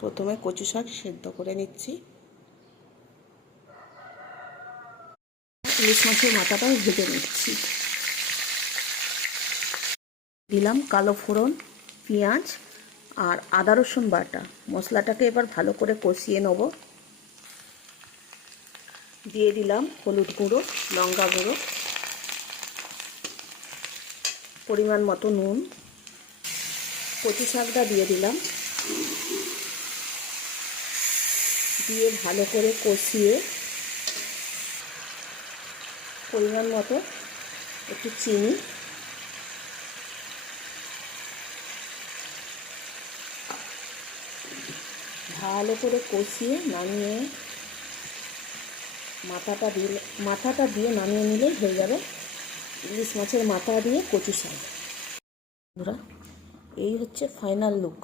প্রথমে কচু শাক সেদ্ধ করে নিচ্ছি। ইলিশ মাছের মাথাটা ভেজে নিচ্ছি। দিলাম কালো ফোড়ন, পেঁয়াজ আর আদা রসুন বাটা। মশলাটাকে এবার ভালো করে কষিয়ে নেব। দিয়ে দিলাম হলুদ গুঁড়ো, লঙ্কা গুঁড়ো, পরিমাণ মতো নুন। কচু শাকটা দিয়ে দিলাম, দিয়ে ভালো করে কষিয়ে পরিমাণ মতো একটু চিনি, ভালো করে কষিয়ে নামিয়ে মাথাটা দিয়ে নামিয়ে নিলেই হয়ে যাবে ইলিশ মাছের মাথা দিয়ে কচু শাক। বন্ধুরা, এই হচ্ছে ফাইনাল লুক।